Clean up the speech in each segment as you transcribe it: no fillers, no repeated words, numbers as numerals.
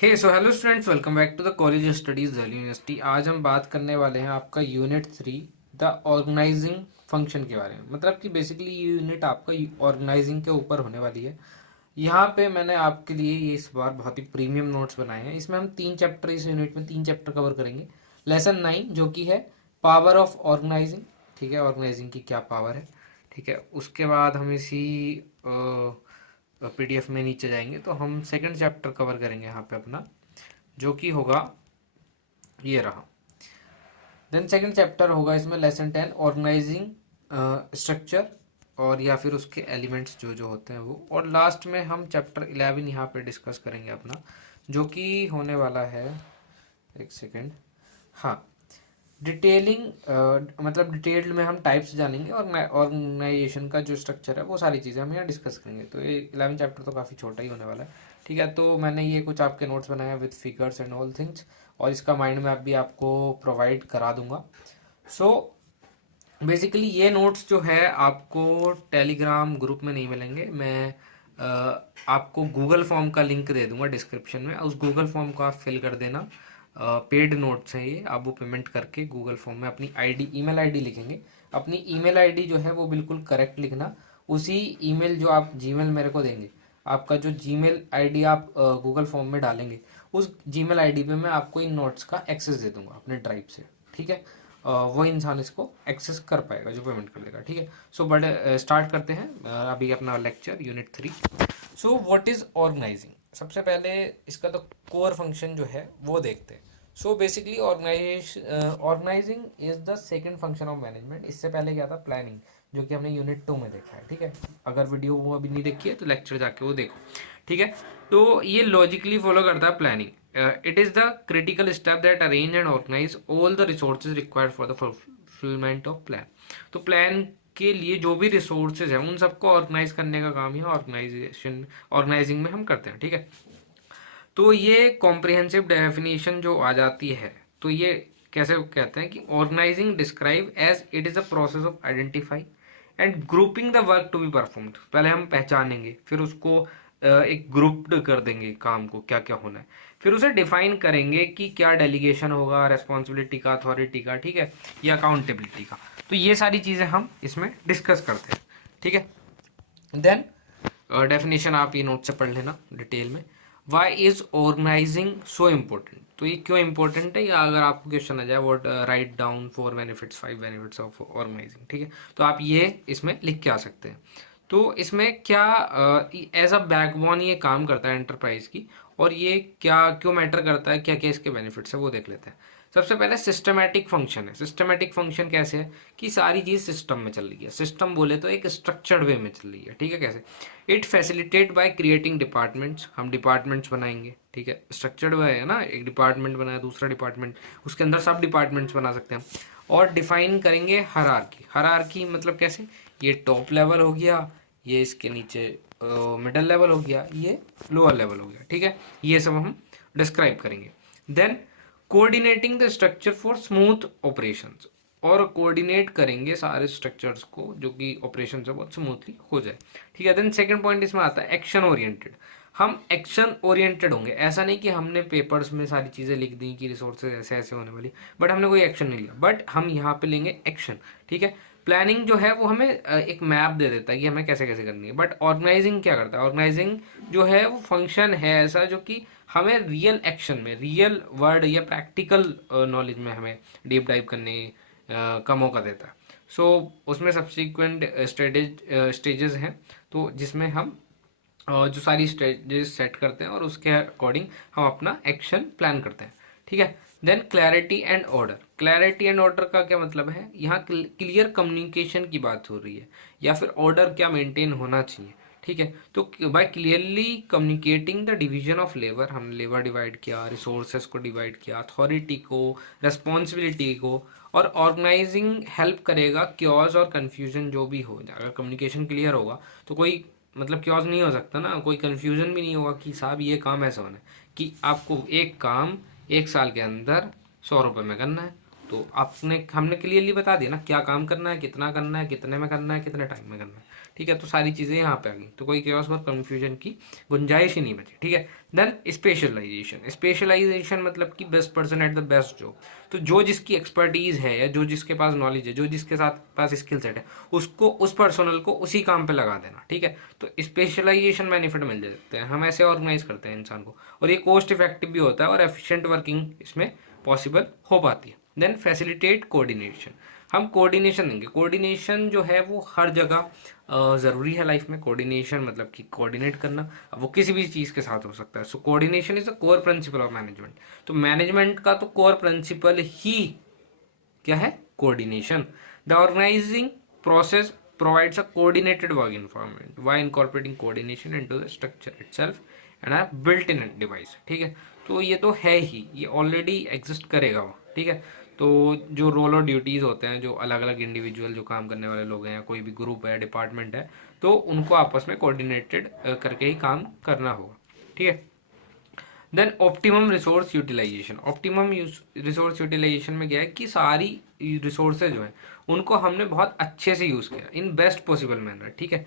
Hey so hello students, welcome back to the college studies Delhi University. आज हम बात करने वाले हैं आपका यूनिट 3 द ऑर्गेनाइजिंग फंक्शन के बारे में। मतलब कि बेसिकली ये यूनिट आपका ऑर्गेनाइजिंग के ऊपर होने वाली है। यहाँ पे मैंने आपके लिए ये इस बार बहुत ही प्रीमियम नोट्स बनाए हैं। इसमें हम तीन चैप्टर, इस यूनिट में तीन चैप्टर कवर करेंगे। लेसन 9 जो कि है पावर ऑफ ऑर्गेनाइजिंग, ठीक है, ऑर्गेनाइजिंग की क्या पावर है, ठीक है। उसके बाद हम इसी पीडीएफ में नीचे जाएंगे तो हम सेकंड चैप्टर कवर करेंगे यहाँ पे अपना, जो कि होगा ये रहा। देन सेकंड चैप्टर होगा इसमें लेसन 10 ऑर्गेनाइजिंग स्ट्रक्चर और या फिर उसके एलिमेंट्स जो जो होते हैं वो। और लास्ट में हम चैप्टर 11 यहाँ पे डिस्कस करेंगे अपना, जो कि होने वाला है, एक सेकेंड, हाँ, डिटेलिंग, मतलब डिटेल्ड में हम टाइप्स जानेंगे और ऑर्गेनाइजेशन का जो स्ट्रक्चर है वो सारी चीज़ें हम यहाँ डिस्कस करेंगे। तो ये 11 चैप्टर तो काफ़ी छोटा ही होने वाला है, ठीक है। तो मैंने ये कुछ आपके नोट्स बनाए with figures and all things, और इसका माइंड मैप भी आपको प्रोवाइड करा दूंगा। सो बेसिकली ये नोट्स जो है आपको टेलीग्राम ग्रुप में नहीं मिलेंगे। मैं आपको गूगल फॉर्म का लिंक दे दूंगा डिस्क्रिप्शन में, उस गूगल फॉर्म को आप फिल कर देना। पेड नोट्स हैं ये, आप वो पेमेंट करके गूगल फॉर्म में अपनी आईडी, ईमेल आईडी लिखेंगे। अपनी ईमेल आईडी जो है वो बिल्कुल करेक्ट लिखना। उसी ईमेल जो आप जीमेल मेरे को देंगे, आपका जो जीमेल आईडी आप गूगल फॉर्म में डालेंगे, उस जीमेल आईडी पे मैं आपको इन नोट्स का एक्सेस दे दूंगा अपने ड्राइव से, ठीक है। वो इंसान इसको एक्सेस कर पाएगा जो पेमेंट कर लेगा, ठीक है। सो बट स्टार्ट करते हैं अभी अपना lecture unit 3। So what is organizing. सबसे पहले इसका तो कोर फंक्शन जो है वो देखते हैं। So basically organizing is the second function of management. इससे पहले क्या था, प्लानिंग, जो कि हमने यूनिट 2 में देखा है, ठीक है। अगर वीडियो वो अभी नहीं देखी है तो लेक्चर जाके वो देखो, ठीक है। तो ये लॉजिकली फॉलो करता है planning. It is the critical step that arrange and organize all the resources required for the fulfilment of plan. तो प्लान के लिए जो भी रिसोर्सेज हैं उन सबको ऑर्गेनाइज करने का काम ही ऑर्गेनाइजिंग में हम करते हैं, ठीक है। तो ये कॉम्प्रिहेंसिव डेफिनेशन जो आ जाती है, तो ये कैसे कहते हैं कि organizing describe as it is a process of identify and grouping the work to be performed. पहले हम पहचानेंगे, फिर उसको एक ग्रुप्ड कर देंगे काम को, क्या क्या होना है, फिर उसे डिफाइन करेंगे कि क्या डेलीगेशन होगा, रेस्पॉन्सिबिलिटी का, अथॉरिटी का, ठीक है, या अकाउंटेबिलिटी का। तो ये सारी चीज़ें हम इसमें डिस्कस करते हैं, ठीक है। देन डेफिनेशन आप ये नोट से पढ़ लेना डिटेल में। Why is organizing so important. तो ये क्यों इंपॉर्टेंट है, या अगर आपको क्वेश्चन आ जाए what, write down 4 benefits 5 benefits of organizing, ठीक है, तो आप ये इसमें लिख के आ सकते हैं। तो इसमें क्या एज अ बैकबोन ये काम करता है एंटरप्राइज की, और ये क्या क्यों मैटर करता है, क्या क्या इसके बेनिफिट्स है वो देख लेते हैं। सबसे पहले सिस्टमैटिक फंक्शन है। सिस्टमैटिक फंक्शन कैसे है कि सारी चीज़ सिस्टम में चल रही है। सिस्टम बोले तो एक स्ट्रक्चर्ड वे में चल रही है, ठीक है। कैसे, it facilitate by creating departments. हम डिपार्टमेंट्स बनाएंगे, ठीक है, स्ट्रक्चर्ड वे है ना। एक डिपार्टमेंट बनाया, दूसरा डिपार्टमेंट, उसके अंदर सब डिपार्टमेंट्स बना सकते हैं। और डिफाइन करेंगे हरारकी। हरारकी मतलब कैसे, ये टॉप लेवल हो गया, ये इसके नीचे मिडल लेवल हो गया, ये लोअर लेवल हो गया, ठीक है। ये सब हम डिस्क्राइब करेंगे। Then coordinating the structure for smooth operations, और कोऑर्डिनेट करेंगे सारे स्ट्रक्चर्स को जो कि ऑपरेशन से बहुत स्मूथली हो जाए, ठीक है। देन सेकंड पॉइंट इसमें आता है एक्शन ओरिएंटेड। हम एक्शन ओरिएंटेड होंगे। ऐसा नहीं कि हमने पेपर्स में सारी चीज़ें लिख दी कि रिसोर्सेज ऐसे ऐसे होने वाली, बट हमने कोई एक्शन नहीं लिया, बट हम यहाँ पे लेंगे एक्शन, ठीक है। प्लानिंग जो है वो हमें एक मैप दे देता है कि हमें कैसे कैसे करनी है, बट ऑर्गेनाइजिंग क्या करता है, ऑर्गेनाइजिंग जो है वो फंक्शन है ऐसा जो कि हमें रियल एक्शन में, रियल वर्ड या प्रैक्टिकल नॉलेज में हमें डीप डाइव करने का मौका देता है। सो उसमें सब्सिक्वेंट स्टेजेस हैं, तो जिसमें हम जो सारी स्टेजेस सेट करते हैं और उसके अकॉर्डिंग हम अपना एक्शन प्लान करते हैं, ठीक है। Then clarity and order. Clarity and order का क्या मतलब है, यहाँ क्लियर कम्युनिकेशन की बात हो रही है, या फिर ऑर्डर क्या मेंटेन होना चाहिए, ठीक है। तो by clearly communicating the division of labour, हमने लेबर डिवाइड किया, रिसोर्सेस को डिवाइड किया, अथॉरिटी को, रेस्पॉन्सिबिलिटी को, और ऑर्गेनाइजिंग हेल्प करेगा क्योस और कन्फ्यूजन जो भी हो। अगर कम्युनिकेशन क्लियर होगा तो कोई मतलब क्योस नहीं हो सकता ना, कोई कन्फ्यूजन भी नहीं होगा कि साहब ये काम ऐसा होना है कि आपको एक काम 1 साल के अंदर 100 रुपये में करना है। तो आपने हमने क्लियरली बता दिया ना क्या काम करना है, कितना करना है, कितने में करना है, कितने टाइम में करना है, ठीक है। तो सारी चीज़ें यहाँ पे आ गई, तो कोई केओस और कंफ्यूजन की गुंजाइश ही नहीं बची, ठीक है। देन स्पेशलाइजेशन, स्पेशलाइजेशन मतलब कि best person at the best job. तो जो जिसकी एक्सपर्टीज है या जो जिसके पास नॉलेज है, जो जिसके साथ पास स्किल सेट है, उसको उस पर्सनल को उसी काम पे लगा देना, ठीक है। तो स्पेशलाइजेशन बेनिफिट मिल जाते हैं, हम ऐसे ऑर्गेनाइज करते हैं इंसान को, और ये कॉस्ट इफेक्टिव भी होता है और एफिशिएंट वर्किंग इसमें पॉसिबल हो पाती है। देन फैसिलिटेट कोऑर्डिनेशन, हम कोऑर्डिनेशन देंगे। कोऑर्डिनेशन जो है वो हर जगह ज़रूरी है लाइफ में। कोऑर्डिनेशन मतलब कि कोऑर्डिनेट करना, अब वो किसी भी चीज़ के साथ हो सकता है। So coordination is the core principle of management. तो मैनेजमेंट का तो कोर प्रिंसिपल ही क्या है? Coordination. The organizing process provides a coordinated work environment while incorporating coordination into the structure itself and a built-in device, ठीक है। तो ये तो है ही, ये ऑलरेडी एग्जिस्ट करेगा वो, ठीक है। तो जो रोल और ड्यूटीज़ होते हैं, जो अलग अलग इंडिविजुअल जो काम करने वाले लोग हैं या कोई भी ग्रुप है, डिपार्टमेंट है, तो उनको आपस में कोऑर्डिनेटेड करके ही काम करना होगा, ठीक है। Then optimum resource utilization, optimum resource utilization में क्या है कि सारी रिसोर्सेज जो है उनको हमने बहुत अच्छे से यूज़ किया इन बेस्ट पॉसिबल मैनर, ठीक है।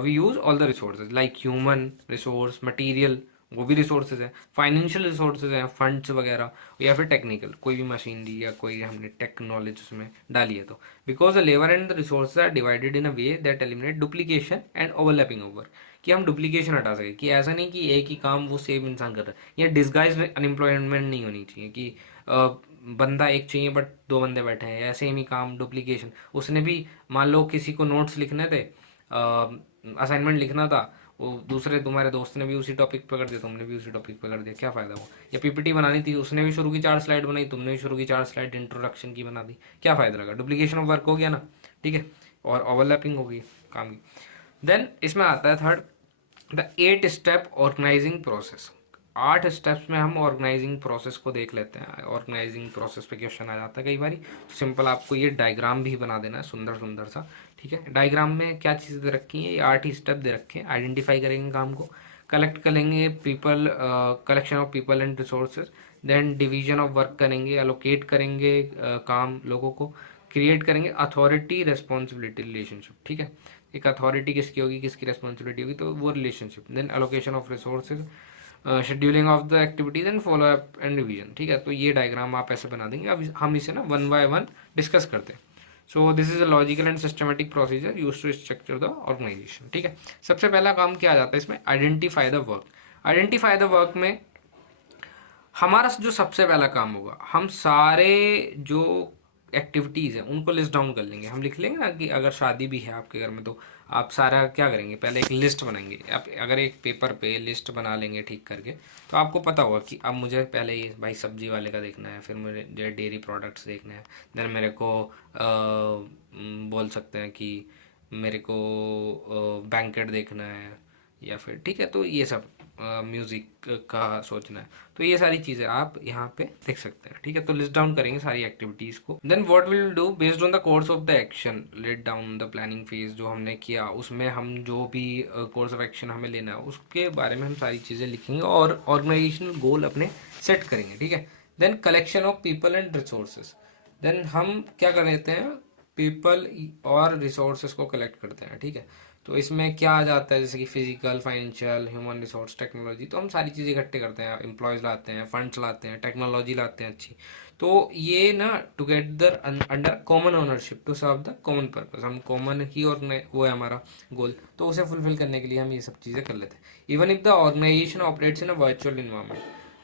We use all the resources like human resource, material, वो भी रिसोर्सेज हैं, फाइनेंशियल रिसोर्सेज हैं, फंड्स वगैरह, या फिर टेक्निकल कोई भी मशीनरी या कोई हमने टेक नॉलेज उसमें डाली है। तो because the labour and the resources are divided in a way that eliminate duplication and overlapping of work, कि हम डुप्लीकेशन हटा सके, कि ऐसा नहीं कि एक ही काम वो सेम इंसान कर रहा है, या डिस्गाइज अनएम्प्लॉयमेंट नहीं होनी चाहिए कि बंदा एक चाहिए बट दो बंदे बैठे हैं, या सेम ही काम डुप्लीकेशन। उसने भी मान लो किसी को नोट्स लिखने थे, असाइनमेंट लिखना था, वो दूसरे तुम्हारे दोस्त ने भी उसी टॉपिक पे कर दिया, तुमने भी उसी टॉपिक पे कर दिया, क्या फ़ायदा हुआ। या पीपीटी बनानी थी, उसने भी शुरू की 4 स्लाइड बनाई, तुमने भी शुरू की 4 स्लाइड इंट्रोडक्शन की बना दी, क्या फ़ायदा लगा? डुप्लीकेशन ऑफ वर्क हो गया ना, ठीक है, और ओवरलैपिंग हो गई काम की। देन इसमें आता है third, the 8 step organizing process. 8 steps में हम ऑर्गेनाइजिंग प्रोसेस को देख लेते हैं। ऑर्गेनाइजिंग प्रोसेस पे क्वेश्चन आ जाता है कई बार, तो सिंपल आपको ये डायग्राम भी बना देना है सुंदर सुंदर सा, ठीक है। डायग्राम में क्या चीज़ें दे रखी हैं? ये 8 ही स्टेप दे रखे हैं। आइडेंटिफाई करेंगे काम को, कलेक्ट करेंगे people, collection of people and resources, then division of work करेंगे, एलोकेट करेंगे काम लोगों को, क्रिएट करेंगे अथॉरिटी रेस्पॉन्सिबिलिटी रिलेशनशिप, ठीक है। एक अथॉरिटी किसकी होगी, किसकी रेस्पॉन्सिबिलिटी होगी, तो वो relationship. Then allocation of resources, scheduling of the activities and follow up and revision, ठीक है। तो ये डायग्राम आप ऐसे बना देंगे। अब हम इसे ना 1 बाय 1 डिस्कस करते हैं। So this is a logical and systematic procedure use to structure the organization, ठीक है। सबसे पहला काम क्या आ जाता है इसमें? Identify the work. Identify the work में हमारा जो सबसे पहला काम होगा, हम सारे जो एक्टिविटीज़ हैं उनको लिस्ट डाउन कर लेंगे। हम लिख लेंगे ना कि अगर शादी भी है आपके घर में, तो आप सारा क्या करेंगे? पहले एक लिस्ट बनाएंगे। आप अगर एक पेपर पे लिस्ट बना लेंगे ठीक करके, तो आपको पता होगा कि अब मुझे पहले ये भाई सब्जी वाले का देखना है, फिर मुझे जो डेयरी प्रोडक्ट्स देखना है, देन मेरे को बोल सकते हैं कि मेरे को बैंकेट देखना है, या फिर ठीक है, तो ये सब म्यूज़िक का सोचना है। तो ये सारी चीज़ें आप यहाँ पे देख सकते हैं, ठीक है। तो लिस्ट डाउन करेंगे सारी एक्टिविटीज़ को। Then what will do based on the course of the action let down the planning phase, जो हमने किया उसमें हम जो भी कोर्स ऑफ एक्शन हमें लेना है उसके बारे में हम सारी चीज़ें लिखेंगे और ऑर्गेनाइजेशनल गोल अपने सेट करेंगे, ठीक है। Then collection of people and resources, then हम क्या कर लेते हैं? पीपल और रिसोर्सेज को कलेक्ट करते हैं, ठीक है। तो इसमें क्या आ जाता है? जैसे कि physical, financial, human resource, technology. तो हम सारी चीज़ें इकट्ठे करते हैं, एम्प्लॉयज़ लाते हैं, फंड्स लाते हैं, टेक्नोलॉजी लाते हैं अच्छी। तो ये ना together under common ownership to serve the common purpose, हम कॉमन ही और वो है हमारा गोल, तो उसे फुलफिल करने के लिए हम ये सब चीज़ें कर लेते हैं। Even if the organization operates in a virtual environment,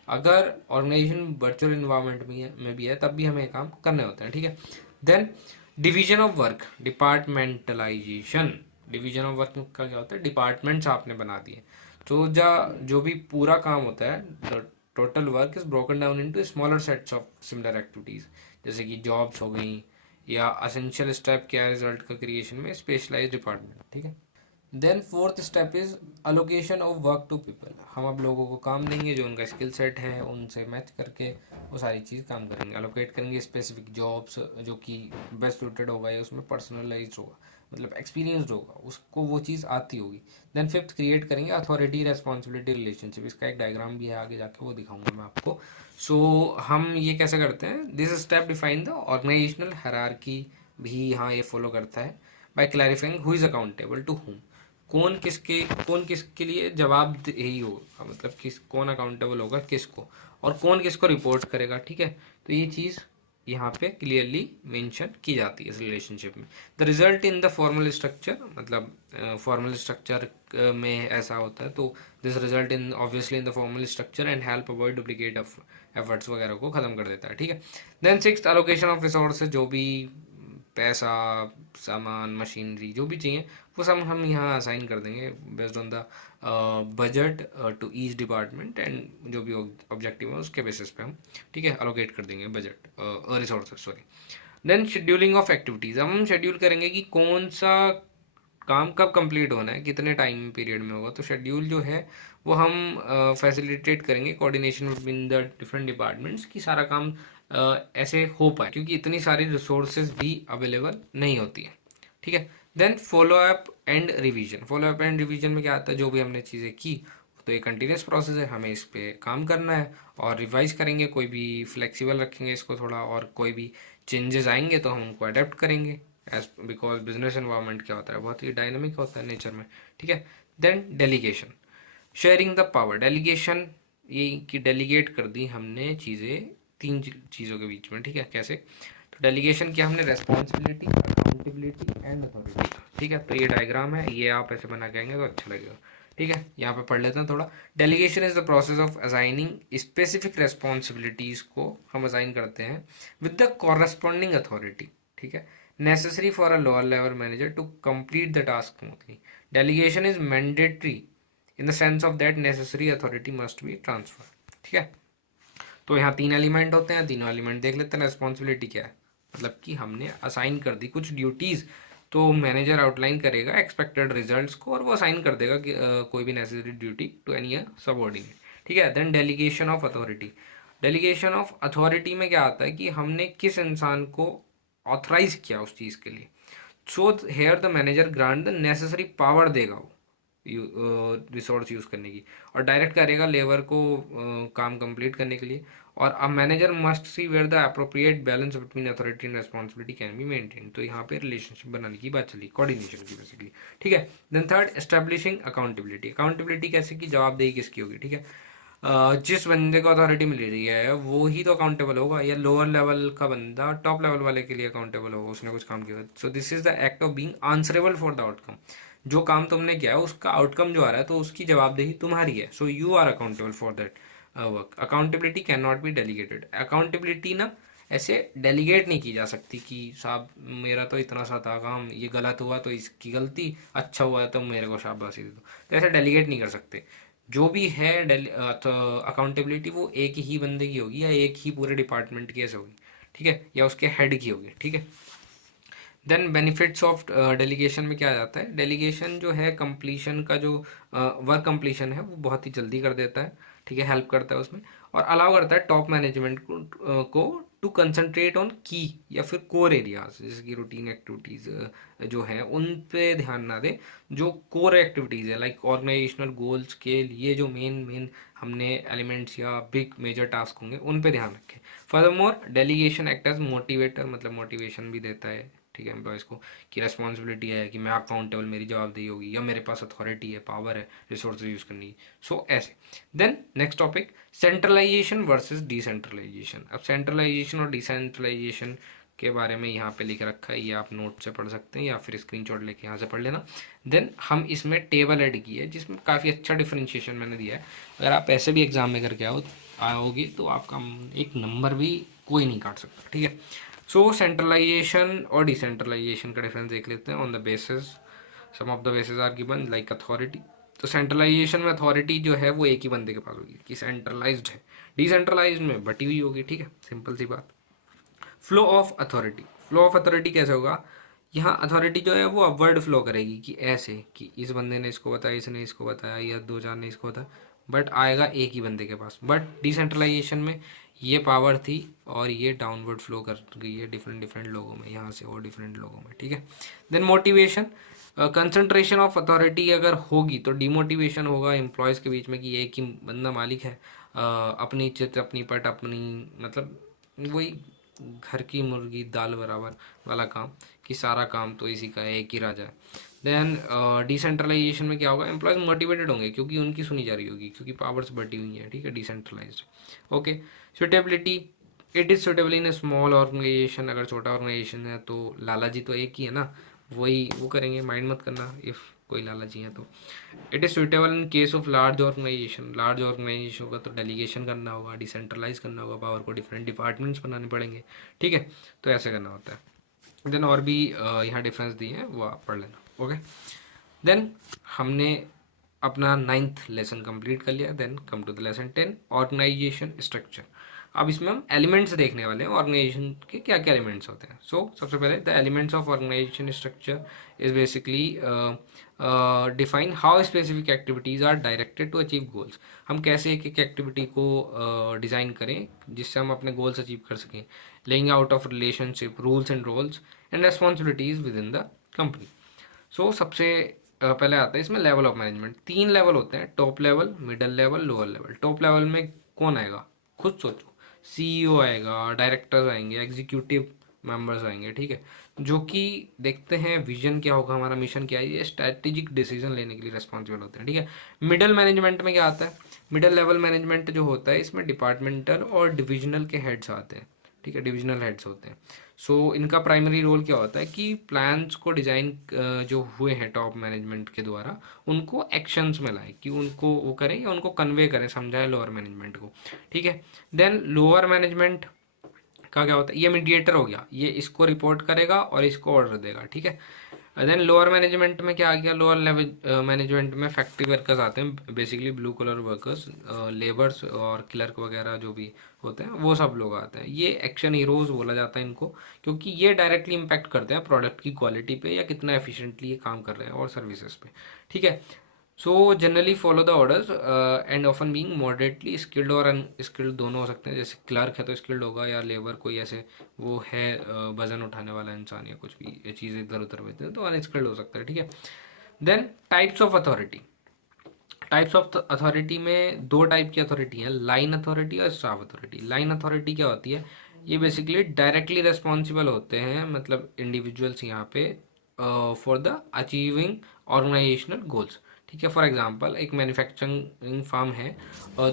अगर ऑर्गेनाइजेशन वर्चुअल इन्वायरमेंट में भी है तब भी हमें काम करने होते हैं, ठीक है। Then division of work, departmentalization. Division of work का क्या होता है? डिपार्टमेंट्स आपने बना दिए, तो जो भी पूरा काम होता है, the total work is broken down into smaller sets of similar activities, जैसे कि जॉब्स हो गई, या असेंशियल स्टेप क्या है रिजल्ट का क्रिएशन में? स्पेशलाइज्ड डिपार्टमेंट, ठीक है। Then fourth step is allocation of work to people, हम अब लोगों को काम देंगे जो उनका स्किल सेट है, उनसे मैच करके वो सारी चीज़ काम करेंगे। अलोकेट करेंगे स्पेसिफिक जॉब्स जो कि बेस्ट सूटेड होगा या उसमें पर्सनलाइज होगा, मतलब एक्सपीरियंसड होगा, उसको वो चीज़ आती होगी। देन फिफ्थ क्रिएट करेंगे अथॉरिटी रेस्पॉन्सिबिलिटी रिलेशनशिप, इसका एक डायग्राम भी है, आगे जाके वो दिखाऊंगा मैं आपको। सो हम ये कैसे करते हैं? This step define the organizational hierarchy भी, हाँ ये फॉलो करता है। By clarifying who is accountable to whom, कौन किसके लिए जवाबदेही होगा, मतलब कौन अकाउंटेबल होगा किसको, और कौन किसको रिपोर्ट करेगा, ठीक है। तो ये चीज़ यहाँ पे क्लियरली मेंशन की जाती है इस रिलेशनशिप में। The result in the formal structure, मतलब फॉर्मल स्ट्रक्चर में ऐसा होता है, तो this result in obviously in the formal structure and help avoid duplicate efforts वगैरह को खत्म कर देता है, ठीक है। Then sixth, allocation of resources, जो भी पैसा, सामान, मशीनरी जो भी चाहिए वो सब हम यहाँ असाइन कर देंगे based on the budget to each department, and जो भी ऑब्जेक्टिव है उसके बेसिस पे हम, ठीक है, अलोकेट कर देंगे budget resources, sorry. Then scheduling of activities, अब हम शेड्यूल करेंगे कि कौन सा काम कब कंप्लीट होना है, कितने टाइम पीरियड में होगा। तो शेड्यूल जो है वो हम फैसिलिटेट करेंगे coordination between the different departments, कि सारा काम ऐसे हो पाए, क्योंकि इतनी सारी रिसोर्सेज भी अवेलेबल नहीं होती है, ठीक है। Then follow up and revision, follow up and revision में क्या आता है, जो भी हमने चीज़ें की तो ये कंटिन्यूस प्रोसेस है, हमें इस पे काम करना है और रिवाइज करेंगे, कोई भी फ्लेक्सिबल रखेंगे इसको थोड़ा, और कोई भी चेंजेस आएंगे तो हम उनको अडेप्ट करेंगे, एज बिकॉज बिजनेस एनवायरनमेंट क्या होता है, बहुत ही डायनामिक होता है नेचर में, ठीक है। Then delegation, sharing the power, delegation ये कि डेलीगेट कर दी हमने चीज़ें तीन चीज़ों के बीच में, ठीक है। कैसे, तो डेलीगेशन किया हमने रेस्पॉन्सिबिलिटी, अकाउंटेबिलिटी एंड अथॉरिटी, ठीक है। तो ये डायग्राम है, ये आप ऐसे बना के आएंगे तो अच्छा लगेगा, ठीक है। यहाँ पे पढ़ लेते हैं थोड़ा। Delegation is the process of assigning specific responsibilities को हम असाइन करते हैं विद द कॉरस्पॉन्डिंग अथॉरिटी, ठीक है, necessary for a lower level manager to complete the task smoothly. Delegation is mandatory in the sense of that necessary authority must be transfer, ठीक है। तो यहाँ तीन एलिमेंट होते हैं, तीनों एलिमेंट देख लेते हैं। रेस्पॉन्सिबिलिटी क्या है, मतलब कि हमने असाइन कर दी कुछ ड्यूटीज़, तो मैनेजर आउटलाइन करेगा एक्सपेक्टेड रिजल्ट्स को और वो असाइन कर देगा कि कोई भी necessary duty to any subordinate, ठीक है। Then delegation of authority, delegation of authority में क्या आता है कि हमने किस इंसान को ऑथराइज किया उस चीज़ के लिए, so here the manager grant the necessary power देगा वो रिसोर्स यूज़ करने की, और डायरेक्ट करेगा लेबर को काम कंप्लीट करने के लिए। और a manager must see where the appropriate balance between authority and responsibility can be maintain. तो यहाँ पे रिलेशनशिप बनाने की बात चली, कोऑर्डिनेशन की बेसिकली, ठीक है। Then third, establishing accountability, accountability कैसे की, जवाबदेही किसकी होगी, ठीक है। जिस बंदे को अथॉरिटी मिल रही है वो ही तो अकाउंटेबल होगा, या लोअर लेवल का बंदा टॉप लेवल वाले के लिए अकाउंटेबल होगा, उसने कुछ काम किया। सो this is the act of being answerable for the outcome, जो काम तुमने किया है उसका आउटकम जो आ रहा है तो उसकी जवाबदेही तुम्हारी है, so you are accountable for that work. Accountability can not be delegated, accountability ना ऐसे डेलीगेट नहीं की जा सकती कि साहब मेरा तो इतना सा था काम, ये गलत हुआ तो इसकी गलती, अच्छा हुआ तो मेरे को शाबाशी दे दो, तो ऐसे डेलीगेट नहीं कर सकते। जो भी है अकाउंटेबिलिटी वो एक ही बंदे की होगी, या एक ही पूरे डिपार्टमेंट की ऐसे होगी, ठीक है, या उसके हेड की होगी, ठीक है। देन बेनिफिट्स ऑफ डेलीगेशन में क्या आ जाता है, डेलीगेशन जो है कंप्लीशन का जो वर्क कंप्लीशन है वो बहुत ही जल्दी कर देता है, ठीक है, हेल्प करता है उसमें, और अलाउ करता है टॉप मैनेजमेंट को टू कंसंट्रेट ऑन की या फिर कोर एरियाज, जैसे कि रूटीन एक्टिविटीज़ जो है उन पे ध्यान ना दे, जो कोर एक्टिविटीज़ है लाइक ऑर्गेनाइजेशनल गोल्स के लिए जो मेन मेन हमने एलिमेंट्स या बिग मेजर टास्क होंगे उन पे ध्यान रखें। Furthermore delegation act as motivator, मतलब मोटिवेशन भी देता है, ठीक है, एम्प्लॉयज़ को, कि रेस्पॉन्सिबिलिटी है कि मैं अकाउंटेबल, मेरी जवाबदेही होगी, या मेरे पास अथॉरिटी है, पावर है रिसोर्स यूज़ करने की, सो ऐसे। Then next topic, centralization versus decentralization. अब सेंट्रलाइजेशन और डिसेंट्रलाइजेशन के बारे में यहाँ पे लिख रखा है, ये आप नोट से पढ़ सकते हैं या फिर स्क्रीनशॉट लेके यहाँ से पढ़ लेना। देन हम इसमें टेबल ऐड की है जिसमें काफ़ी अच्छा डिफरेंशिएशन मैंने दिया है, अगर आप ऐसे भी एग्जाम में करके आओगे तो आपका एक नंबर भी कोई नहीं काट सकता, ठीक है। सो सेंट्रलाइजेशन और डिसेंट्रलाइजेशन का डिफरेंस देख लेते हैं on the basis, some of the basis are given like authority. तो सेंट्रलाइजेशन में अथॉरिटी जो है वो एक ही बंदे के पास होगी कि सेंट्रलाइज्ड है, डिसेंट्रलाइज्ड में बटी हुई होगी, ठीक है, सिंपल सी बात। Flow of authority, flow of authority कैसे होगा, यहाँ अथॉरिटी जो है वो अपवर्ड फ्लो करेगी, कि ऐसे कि इस बंदे ने इसको बताया, इसने इसको बताया, या दो चार ने इसको बताया, बट आएगा एक ही बंदे के पास। बट डिसेंट्रलाइजेशन में ये पावर थी और ये डाउनवर्ड फ्लो कर गई है डिफरेंट डिफरेंट लोगों में, यहाँ से और डिफरेंट लोगों में, ठीक है। Then motivation, concentration of authority अगर होगी तो डिमोटिवेशन होगा एम्प्लॉयज़ के बीच में, कि एक ही बंदा मालिक है, अपनी चित अपनी पट अपनी, मतलब वही घर की मुर्गी दाल बराबर वाला काम, कि सारा काम तो इसी का है, एक ही राजा है। देन डिसेंट्रलाइजेशन में क्या होगा, एम्प्लॉयज मोटिवेटेड होंगे क्योंकि उनकी सुनी जा रही होगी, क्योंकि पावर्स बढ़ी हुई हैं, ठीक है, decentralized. Okay, suitability, it is suitable in a small organization, अगर छोटा ऑर्गेनाइजेशन है तो लाला जी तो एक ही है ना, वही वो करेंगे, माइंड मत करना इफ़ कोई लाला जी हैं तो। It is suitable in case of large organization, large organization होगा तो डेलीगेशन करना होगा, डिसेंट्रलाइज करना होगा, पावर को डिफरेंट डिपार्टमेंट्स बनाने पड़ेंगे, ठीक है, तो ऐसे करना होता है। देन और भी यहाँ डिफरेंस दिए हैं वो आप पढ़ लेना। ओके, देन हमने अपना 9th लेसन कंप्लीट कर लिया। Then come to the lesson 10, organization structure. अब इसमें हम एलिमेंट्स देखने वाले हैं, ऑर्गेनाइजेशन के क्या क्या एलिमेंट्स होते हैं। सो सबसे पहले the elements of organization structure is basically define how specific activities are directed to achieve goals. हम कैसे एक एक एक्टिविटी को डिज़ाइन करें जिससे हम अपने गोल्स अचीव कर सकें। Laying out of relationship, rules and roles and responsibilities within the company. So सबसे पहले आता है इसमें लेवल ऑफ मैनेजमेंट। 3 लेवल होते हैं, top level, middle level, lower level. Top level में कौन आएगा, खुद सोचो, सीईओ आएगा, डायरेक्टर्स आएंगे, एग्जीक्यूटिव मेंबर्स आएंगे, ठीक है, जो कि देखते हैं विजन क्या होगा, हमारा मिशन क्या है, ये स्ट्रैटेजिक डिसीजन लेने के लिए रिस्पॉन्सिबल होते हैं, ठीक है। मिडल मैनेजमेंट में क्या आता है, मिडल लेवल मैनेजमेंट जो होता है इसमें डिपार्टमेंटल और डिविजनल के हेड्स आते हैं, ठीक है, डिविजनल हेड्स होते हैं। सो इनका प्राइमरी रोल क्या होता है कि प्लान्स को डिज़ाइन जो हुए हैं टॉप मैनेजमेंट के द्वारा उनको एक्शंस में लाए, कि उनको वो करें या उनको कन्वे करें, समझाएं लोअर मैनेजमेंट को, ठीक है। देन लोअर मैनेजमेंट का क्या होता है, ये मीडिएटर हो गया, ये इसको रिपोर्ट करेगा और इसको ऑर्डर देगा, ठीक है। देन लोअर मैनेजमेंट में क्या आ गया, लोअर लेवल मैनेजमेंट में फैक्ट्री वर्कर्स आते हैं, basically blue colour workers, labours और क्लर्क वगैरह जो भी होते हैं वो सब लोग आते हैं। ये एक्शन हीरोज बोला जाता है इनको, क्योंकि ये डायरेक्टली इम्पैक्ट करते हैं प्रोडक्ट की क्वालिटी पे या कितना एफिशिएंटली ये काम कर रहे हैं और सर्विसेज पे, ठीक है। So generally follow the orders and often being moderately skilled और अनस्किल्ड दोनों हो सकते हैं। जैसे क्लर्क है तो स्किल्ड होगा, या लेबर कोई ऐसे वो है वजन उठाने वाला इंसान या कुछ भी ये चीज़ इधर उधर भेजते हैं तो अनस्किल्ड हो सकता है, ठीक है। Then types of authority, types of authority में 2 टाइप की अथॉरिटी है, लाइन अथॉरिटी और स्टाफ अथॉरिटी। लाइन अथॉरिटी क्या होती है, ये बेसिकली डायरेक्टली रिस्पॉन्सिबल होते हैं, मतलब इंडिविजुअल्स यहाँ पे for the achieving organizational goals, ठीक है। फॉर एग्जांपल एक मैन्युफैक्चरिंग फार्म है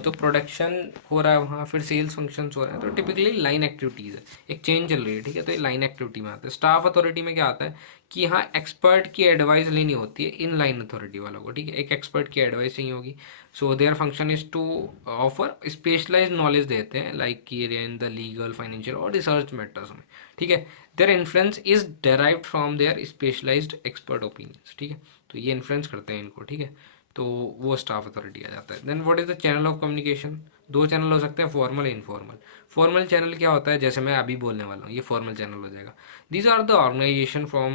तो प्रोडक्शन हो रहा है वहाँ, फिर सेल्स फंक्शंस हो रहे हैं, तो टिपिकली लाइन एक्टिविटीज़ है, एक चेंज चल रही है, ठीक है, तो ये लाइन एक्टिविटी में आता है। स्टाफ अथॉरिटी में क्या आता है कि यहाँ एक्सपर्ट की एडवाइस लेनी होती है इन लाइन अथॉरिटी वालों को, ठीक है, एक एक्सपर्ट की एडवाइस चाहिए होगी। So their function is to offer specialize knowledge देते हैं, लाइक की इन द लीगल, फाइनेंशियल और रिसर्च मैटर्स में, ठीक है। Their influence is derived from their specialized expert opinions, ठीक है, तो ये इन्फ्लुएंस करते हैं इनको, ठीक है, तो वो स्टाफ अथॉरिटी आ जाता है। Then what is the channel of communication, 2 channel हो सकते हैं, फॉर्मल इनफॉर्मल। फॉर्मल चैनल क्या होता है, जैसे मैं अभी बोलने वाला हूँ, ये फॉर्मल चैनल हो जाएगा। These are the organization from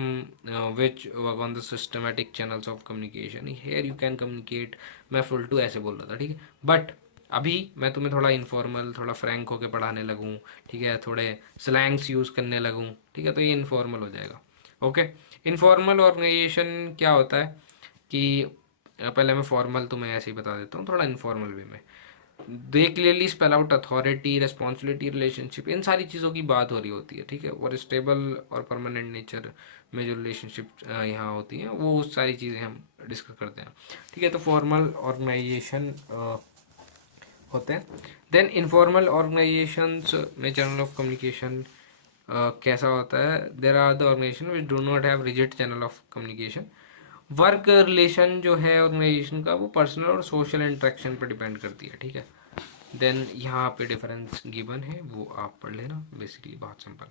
which work on the systematic channels of communication, here you can communicate. मैं फुल टू ऐसे बोल रहा था, ठीक है, बट अभी मैं तुम्हें थोड़ा इनफॉर्मल, थोड़ा फ्रैंक होकर पढ़ाने लगूँ, ठीक है, थोड़े स्लैंग्स यूज़ करने लगूँ, ठीक है, तो ये इनफॉर्मल हो जाएगा। ओके, इनफॉर्मल ऑर्गेनाइजेशन क्या होता है कि पहले मैं फॉर्मल तुम्हें ऐसे ही बता देता हूँ, थोड़ा इनफॉर्मल वे में। They clearly spell out authority, responsibility, relationship, इन सारी चीज़ों की बात हो रही होती है, ठीक है, और स्टेबल और परमानेंट नेचर में जो रिलेशनशिप यहाँ होती हैं वो उस सारी चीज़ें हम डिस्कस करते हैं, ठीक है। तो फॉर्मल ऑर्गेनाइजेशन होते हैं। देन इनफॉर्मल ऑर्गेनाइजेशंस में चैनल ऑफ कम्युनिकेशन कैसा होता है, there are the organization which do not have rigid channel of communication. Work relation जो है ऑर्गेनाइजेशन का वो पर्सनल और सोशल इंटरेक्शन पर डिपेंड करती है, ठीक है। देन यहाँ पे डिफरेंस गिवन है वो आप पढ़ लेना, बेसिकली बहुत simple.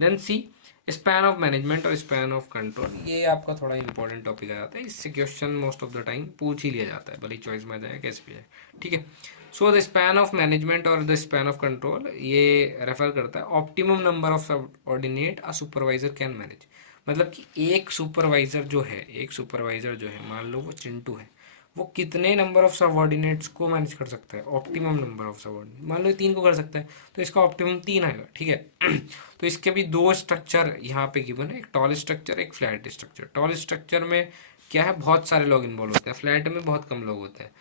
Then see, span of management और स्पैन ऑफ कंट्रोल, ये आपका थोड़ा इंपॉर्टेंट टॉपिक आ जाता है, इससे question most of the time पूछ ही लिया जाता है, भले चॉइस में आ जाए कैसे भी जाए, ठीक है। So the span of management और द स्पैन ऑफ कंट्रोल ये रेफर करता है optimum number of subordinate a supervisor can manage. मतलब कि एक सुपरवाइजर जो है, एक सुपरवाइजर जो है, मान लो वो चिंटू है, वो कितने नंबर ऑफ सबऑर्डिनेट्स को मैनेज कर सकता है, ऑप्टिमम नंबर ऑफ सबऑर्डिनेट, मान लो 3 को कर सकता है तो इसका ऑप्टिमम 3 आएगा, ठीक है। तो इसके भी 2 स्ट्रक्चर यहाँ पे गिवन है, एक टॉल स्ट्रक्चर, एक फ्लैट स्ट्रक्चर। टॉल स्ट्रक्चर में क्या है, बहुत सारे लोग इन्वॉल्व होते हैं, फ्लैट में बहुत कम लोग होते हैं।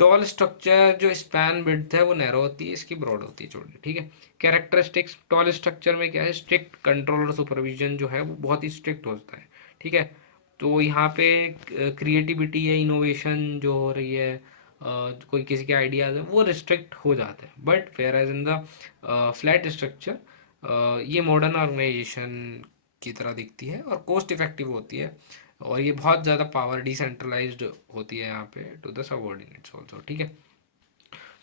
टॉल स्ट्रक्चर जो स्पैन विड्थ है वो नैरो होती है, इसकी ब्रॉड होती है चौड़ी, ठीक है। कैरेक्टरिस्टिक्स, टॉल स्ट्रक्चर में क्या है, स्ट्रिक्ट कंट्रोल और सुपरविजन जो है वो बहुत ही स्ट्रिक्ट होता है, ठीक है। तो यहाँ पे क्रिएटिविटी है, इनोवेशन जो हो रही है, कोई किसी के आइडियाज है वो रिस्ट्रिक्ट हो जाते हैं। But whereas in the flat structure ये मॉडर्न ऑर्गेनाइजेशन की तरह दिखती है और कॉस्ट इफेक्टिव होती है, और ये बहुत ज़्यादा पावर डिसेंट्रलाइज्ड होती है यहाँ पे टू द सबऑर्डिनेट्स ऑल्सो, ठीक है।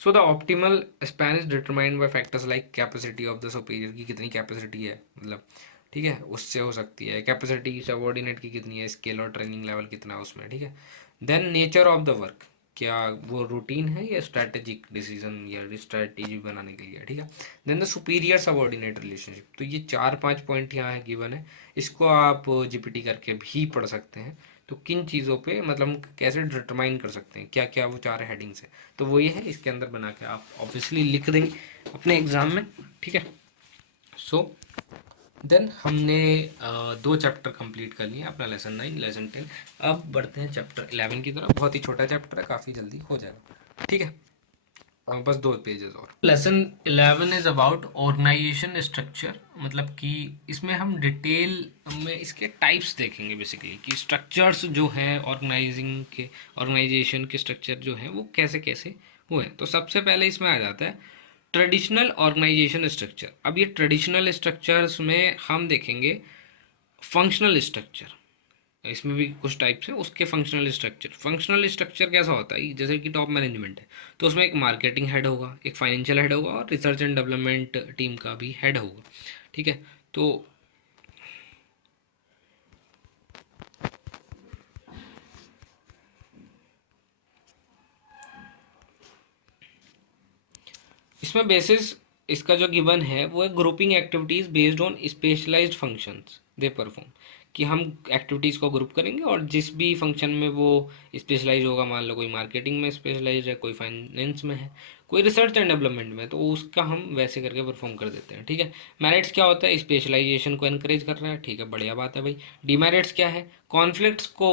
So the optimal span is determined by factors like capacity of the superior की कितनी कैपेसिटी है, मतलब ठीक है, उससे हो सकती है। कैपेसिटी सबऑर्डिनेट की कितनी है, स्केल और ट्रेनिंग लेवल कितना है उसमें, ठीक है। Then nature of the work, क्या वो रूटीन है या स्ट्रैटेजिक डिसीजन या स्ट्रैटेजी बनाने के लिए, ठीक है। Then the superior subordinate relationship, तो ये 4-5 पॉइंट यहाँ है गिवन है, इसको आप जीपीटी करके भी पढ़ सकते हैं। तो किन चीज़ों पे मतलब हम कैसे डिटरमाइन कर सकते हैं, क्या क्या वो 4 हेडिंग्स है, तो वो ये है, इसके अंदर बना के आप ऑब्वियसली लिख देंगे अपने एग्जाम में, ठीक है। सो देन हमने 2 चैप्टर कंप्लीट कर लिए, अपना लेसन 9 लेसन 10। अब बढ़ते हैं चैप्टर 11 की तरफ। बहुत ही छोटा चैप्टर है, काफ़ी जल्दी हो जाएगा, ठीक है। बस 2 पेजेस और। Lesson 11 is about organization structure, मतलब कि इसमें हम डिटेल में इसके टाइप्स देखेंगे बेसिकली, कि स्ट्रक्चर्स जो हैं ऑर्गेनाइजिंग के, ऑर्गेनाइजेशन के स्ट्रक्चर जो हैं वो कैसे कैसे हुए हैं। तो सबसे पहले इसमें आ जाता है ट्रेडिशनल ऑर्गेनाइजेशन स्ट्रक्चर। अब ये ट्रेडिशनल स्ट्रक्चर्स में हम देखेंगे फंक्शनल स्ट्रक्चर, इसमें भी कुछ टाइप्स हैं उसके। फंक्शनल स्ट्रक्चर, फंक्शनल स्ट्रक्चर कैसा होता है, जैसे कि टॉप मैनेजमेंट है तो उसमें एक मार्केटिंग हेड होगा, एक फाइनेंशियल हेड होगा और रिसर्च एंड डेवलपमेंट टीम का भी हेड होगा, ठीक है। तो इसमें बेसिस इसका जो गिवन है वो है grouping activities based on specialized functions they perform, कि हम एक्टिविटीज़ को ग्रुप करेंगे और जिस भी फंक्शन में वो स्पेशलाइज होगा, मान लो कोई मार्केटिंग में स्पेशलाइज है, कोई फाइनेंस में है, कोई रिसर्च एंड डेवलपमेंट में, तो उसका हम वैसे करके परफॉर्म कर देते हैं, ठीक है। मेरिट्स क्या होता है, स्पेशलाइजेशन को एनकरेज कर रहा है, ठीक है, बढ़िया बात है भाई। डिमेरिट्स क्या है, कॉन्फ्लिक्ट्स को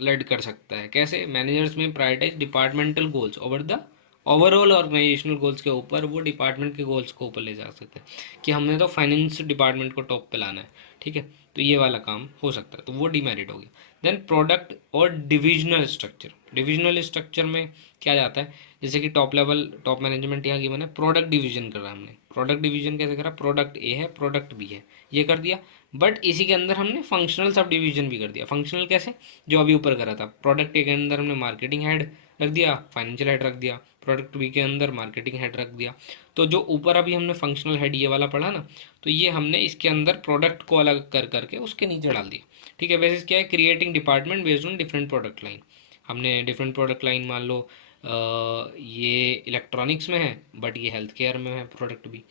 लेड कर सकता है, कैसे, मैनेजर्स में prioritize departmental goals over the overall organizational goals के ऊपर, वो डिपार्टमेंट के गोल्स को ऊपर ले जा सकते हैं कि हमने तो फाइनेंस डिपार्टमेंट को टॉप पे लाना है, ठीक है। तो ये वाला काम हो सकता है, तो वो डिमेरिट हो गया। देन प्रोडक्ट और डिविजनल स्ट्रक्चर, डिविजनल स्ट्रक्चर में क्या जाता है, जैसे कि टॉप लेवल टॉप मैनेजमेंट यहाँ की मैंने प्रोडक्ट डिवीजन करा, हमने प्रोडक्ट डिवीजन कैसे करा, प्रोडक्ट ए है प्रोडक्ट बी है ये कर दिया, बट इसी के अंदर हमने फंक्शनल सब डिवीजन भी कर दिया। फंक्शनल कैसे, जो अभी ऊपर करा था, प्रोडक्ट ए के अंदर हमने मार्केटिंग हेड रख दिया, फाइनेंशियल हेड रख दिया, प्रोडक्ट बी के अंदर मार्केटिंग हेड रख दिया। तो जो ऊपर अभी हमने फंक्शनल हेड ये वाला पढ़ा ना, तो ये हमने इसके अंदर प्रोडक्ट को अलग कर करके उसके नीचे डाल दिया, ठीक है। बेसिस क्या है, creating department based on different product line. हमने डिफरेंट प्रोडक्ट लाइन, मान लो ये इलेक्ट्रॉनिक्स में है बट ये हेल्थ केयर में है प्रोडक्ट भी,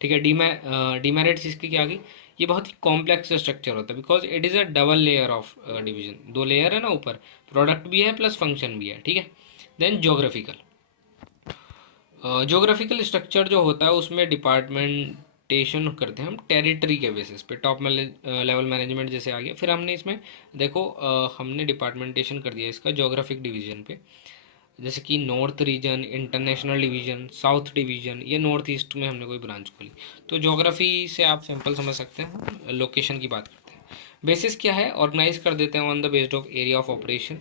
ठीक है। डीमेरिट्स इसकी क्या आ गई, ये बहुत ही कॉम्प्लेक्स स्ट्रक्चर होता है because it is a double layer of division, 2 layer है ना ऊपर, प्रोडक्ट भी है प्लस फंक्शन भी है, ठीक है। देन जोग्राफिकल, जोग्राफिकल स्ट्रक्चर जो होता है उसमें डिपार्टमेंटेशन करते हैं हम टेरिटरी के बेसिस पे, टॉप लेवल मैनेजमेंट जैसे आ गया। फिर हमने इसमें देखो हमने डिपार्टमेंटेशन कर दिया इसका जोग्राफिक डिवीजन पे, जैसे कि north region, international division, south division, ये नॉर्थ ईस्ट में हमने कोई ब्रांच खोली। तो ज्योग्राफी से आप सिंपल समझ सकते हैं, लोकेशन की बात करते हैं। बेसिस क्या है, ऑर्गेनाइज कर देते हैं on the based of area of operation,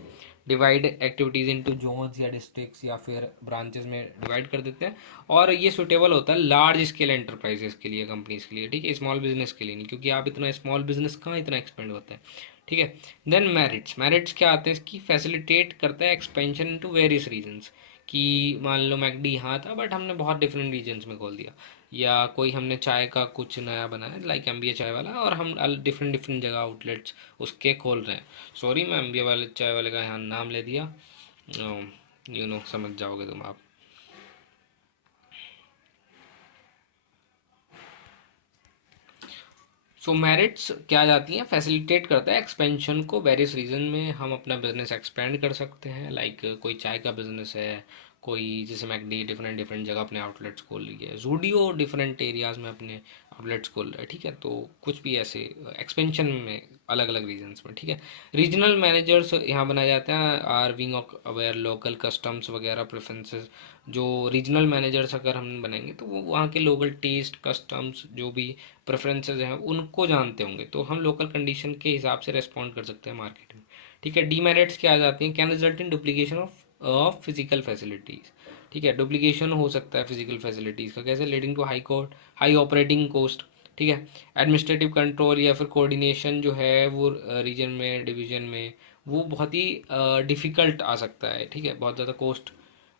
divide activities into zones या डिस्ट्रिक्ट्स या फिर ब्रांचेस में डिवाइड कर देते हैं। और ये सुटेबल होता है लार्ज स्केल एंटरप्राइजेस के लिए, कंपनीज के लिए, ठीक है, स्मॉल बिजनेस के लिए नहीं, क्योंकि आप इतना स्मॉल बिजनेस कहाँ इतना एक्सपेंड होता है, ठीक है। देन मेरिट्स, मेरिट्स क्या आते हैं इसकी, फैसिलिटेट करता है एक्सपेंशन इनटू वेरियस रीजन्स, कि मान लो मैकडी यहाँ था बट हमने बहुत डिफरेंट रीजन्स में खोल दिया, या कोई हमने चाय का कुछ नया बनाया लाइक एमबीए चाय वाला, और हम डिफरेंट डिफरेंट जगह आउटलेट्स उसके खोल रहे हैं। सॉरी मैं एमबीए वाले चाय वाले का यहाँ नाम ले दिया, समझ जाओगे तुम आप। सो मेरिट्स क्या आ जाती हैं, फैसिलिटेट करता है एक्सपेंशन को, वेरियस रीजन में हम अपना बिजनेस एक्सपेंड कर सकते हैं, लाइक कोई चाय का बिजनेस है, कोई जैसे मैकडी डिफरेंट डिफरेंट जगह अपने आउटलेट्स खोल रही है, जूडियो डिफरेंट एरियाज में अपने आउटलेट्स खोल रहा है, ठीक है। तो कुछ भी ऐसे एक्सपेंशन में अलग अलग रीजन्स में, ठीक है। रीजनल मैनेजर्स यहाँ बनाए जाते हैं, are being of aware local customs वगैरह प्रेफरेंसेस। जो रीजनल मैनेजर्स अगर हम बनाएंगे तो वो वहाँ के लोकल टेस्ट कस्टम्स जो भी प्रेफरेंसेस हैं उनको जानते होंगे, तो हम लोकल कंडीशन के हिसाब से रेस्पॉन्ड कर सकते हैं मार्केट में, ठीक है। डीमेरिट्स क्या आ जाती हैं, can result in duplication of physical facilities. ठीक है, डुप्लीकेशन हो सकता है फिजिकल फैसिलिटीज़ का, कैसे, leading to high operating cost. ठीक है, एडमिनिस्ट्रेटिव कंट्रोल या फिर कोऑर्डिनेशन जो है वो रीजन में, डिवीजन में, वो बहुत ही डिफ़िकल्ट आ सकता है। ठीक है, बहुत ज़्यादा कॉस्ट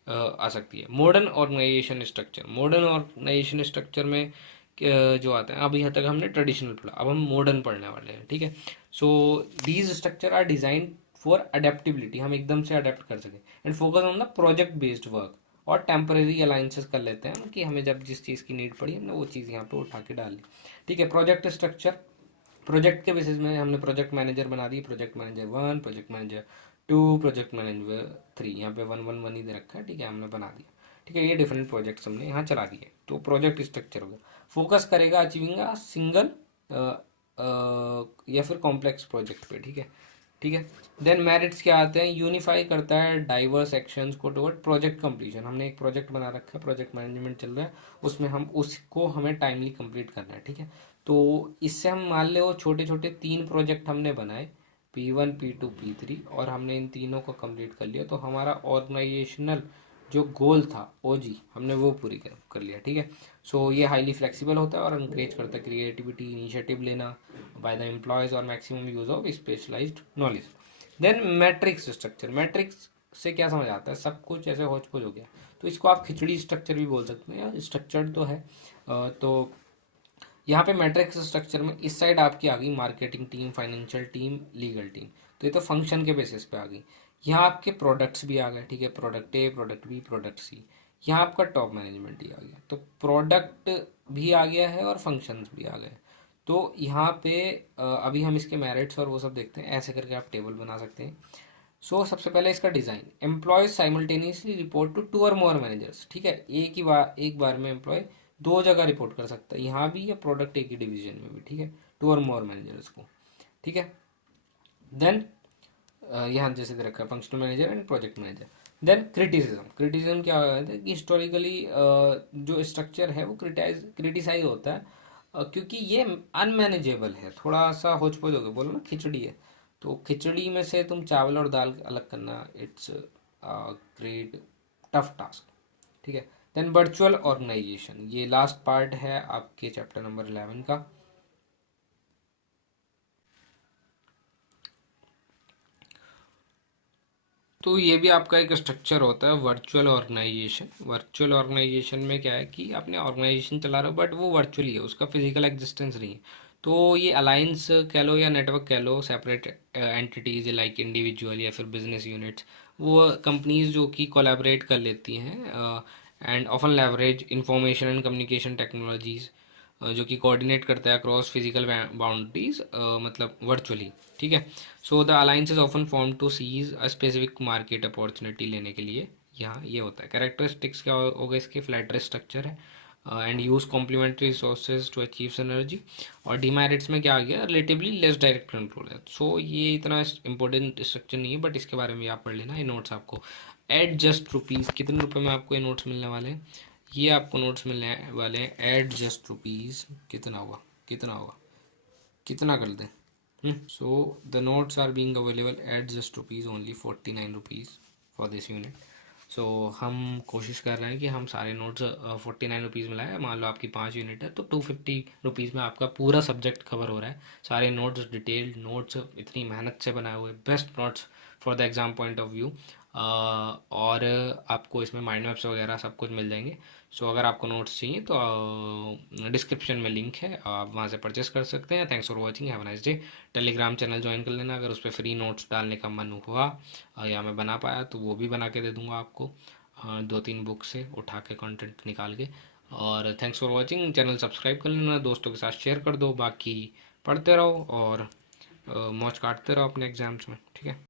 आ सकती है। Modern organization structure, modern organization structure में जो आता है, अभी यहाँ तक हमने ट्रेडिशनल पढ़ा, अब हम मॉडर्न पढ़ने वाले हैं। ठीक है, so these structure are design for adaptability, हम एकदम से अडेप्ट कर सकें, and focus on the project based work, और टेम्परेरी अलाइंसेस कर लेते हैं कि हमें जब जिस चीज़ की नीड पड़ी हमने वो चीज़ यहाँ पे उठा के डाल ली। ठीक है, प्रोजेक्ट स्ट्रक्चर, प्रोजेक्ट के बेसिस में हमने प्रोजेक्ट मैनेजर बना दी, project manager 1, project manager 2, project manager 3, यहाँ पे 1 1 1 ही दे रखा है। ठीक है, हमने बना दिया। ठीक है, ये डिफरेंट प्रोजेक्ट्स हमने यहाँ चला दिए, तो प्रोजेक्ट स्ट्रक्चर हो गया। फोकस करेगा अचीविंग अ सिंगल या फिर कॉम्प्लेक्स प्रोजेक्ट पे। ठीक है, ठीक है। देन मेरिट्स क्या आते हैं, यूनिफाई करता है डाइवर्स एक्शंस को टुवर्ड प्रोजेक्ट कंप्लीशन। हमने एक प्रोजेक्ट बना रखा है, प्रोजेक्ट मैनेजमेंट चल रहा है, उसमें हम उसको हमें टाइमली कंप्लीट करना है। ठीक है, तो इससे हम मान लो छोटे छोटे 3 प्रोजेक्ट हमने बनाए, P1 P2 P3, और हमने इन तीनों को कंप्लीट कर लिया, तो हमारा ऑर्गेनाइजेशनल जो गोल था OG हमने वो पूरी कर लिया। ठीक है, सो ये हाईली फ्लेक्सिबल होता है और इंकरेज करता है क्रिएटिविटी, इनिशिएटिव लेना बाय द एम्प्लॉयज़ और maximum use of specialized knowledge. Then matrix structure, matrix से क्या समझ आता है, सब कुछ ऐसे होच पोच हो गया, तो इसको आप खिचड़ी स्ट्रक्चर भी बोल सकते हैं, या स्ट्रक्चर्ड तो है। तो यहाँ पे मैट्रिक्स स्ट्रक्चर में इस साइड आपकी आ गई marketing team, financial team, legal team, तो ये तो फंक्शन के बेसिस पे आ गई। यहाँ आपके प्रोडक्ट्स भी आ गए। ठीक है, product A, product B, product C, यहाँ आपका टॉप मैनेजमेंट ही आ गया, तो प्रोडक्ट भी आ गया है और फंक्शंस भी आ गए। तो यहाँ पे अभी हम इसके मेरिट्स और वो सब देखते हैं, ऐसे करके आप टेबल बना सकते हैं। सो सबसे पहले इसका design, employees simultaneously report to 2 और मोर मैनेजर्स। ठीक है, एक बार में एम्प्लॉय 2 जगह रिपोर्ट कर सकता है, यहाँ भी या प्रोडक्ट एक ही डिवीजन में भी। ठीक है, 2 और मोर मैनेजर्स को। ठीक है, देन यहाँ जैसे दे रखा है functional manager and project manager. Then criticism, criticism क्या होता है कि हिस्टोरिकली जो स्ट्रक्चर है वो क्रिटिसाइज होता है, क्योंकि ये अनमैनेजेबल है, थोड़ा सा होच पोच हो गया, बोलो ना खिचड़ी है, तो खिचड़ी में से तुम चावल और दाल अलग करना, इट्स ग्रेट टफ टास्क। ठीक है, देन वर्चुअल ऑर्गेनाइजेशन, ये लास्ट पार्ट है आपके चैप्टर नंबर 11 का। तो ये भी आपका एक स्ट्रक्चर होता है वर्चुअल ऑर्गेनाइजेशन। वर्चुअल ऑर्गेनाइजेशन में क्या है कि आपने ऑर्गेनाइजेशन चला रहे हो बट वो वर्चुअली है, उसका फिजिकल एग्जिस्टेंस नहीं है। तो ये अलायंस कह लो या नेटवर्क कह लो, सेपरेट एंटिटीज लाइक इंडिविजुअल या फिर बिजनेस यूनिट्स, वो कंपनीज जो कि कोलैबोरेट कर लेती हैं and often leverage information and communication technologies, जो कि कोऑर्डिनेट करता है अक्रॉस फिजिकल बाउंड्रीज, मतलब वर्चुअली। ठीक है, so the alliance is often form to seize a specific market opportunity लेने के लिए। यहाँ ये होता है। कैरेक्टरिस्टिक्स क्या होगा इसके, फ्लैट स्ट्रक्चर है and use complementary resources to achieve synergy. और डीमेरिट्स में क्या आ गया, रिलेटिवली लेस डायरेक्ट कंट्रोल है। सो ये इतना इंपॉर्टेंट स्ट्रक्चर नहीं है, बट इसके बारे में आप पढ़ लेना, ये नोट्स आपको एट जस्ट रुपीज़, कितने रुपए में आपको ये नोट्स मिलने वाले हैं, ये आपको नोट्स मिलने वाले हैं एट जस्ट रुपीज़, कितना होगा, कितना होगा, कितना कर दें, so the notes are being available at just rupees only 49 rupees for this unit. So हम कोशिश कर रहे हैं कि हम सारे नोट्स 49 रुपीज़ में लाएँ। मान लो आपकी 5 यूनिट है तो 250 रुपीज़ में आपका पूरा सब्जेक्ट कवर हो रहा है। सारे नोट्स, डिटेल्ड नोट्स, इतनी मेहनत से बनाए हुए best notes for the exam point of view. और आपको इसमें माइंड मैप्स वगैरह सब कुछ मिल जाएंगे। सो अगर आपको नोट्स चाहिए तो डिस्क्रिप्शन में लिंक है, आप वहाँ से परचेस कर सकते हैं। Thanks for watching, have a nice day. Telegram channel join कर लेना, अगर उस पर फ्री नोट्स डालने का मन हुआ या मैं बना पाया तो वो भी बना के दे दूँगा आपको, 2-3 बुक से उठा के कंटेंट निकाल के। और thanks for watching, channel subscribe कर लेना, दोस्तों के साथ शेयर कर दो, बाकी पढ़ते रहो और मौज काटते रहो अपने एग्ज़ाम्स में। ठीक है।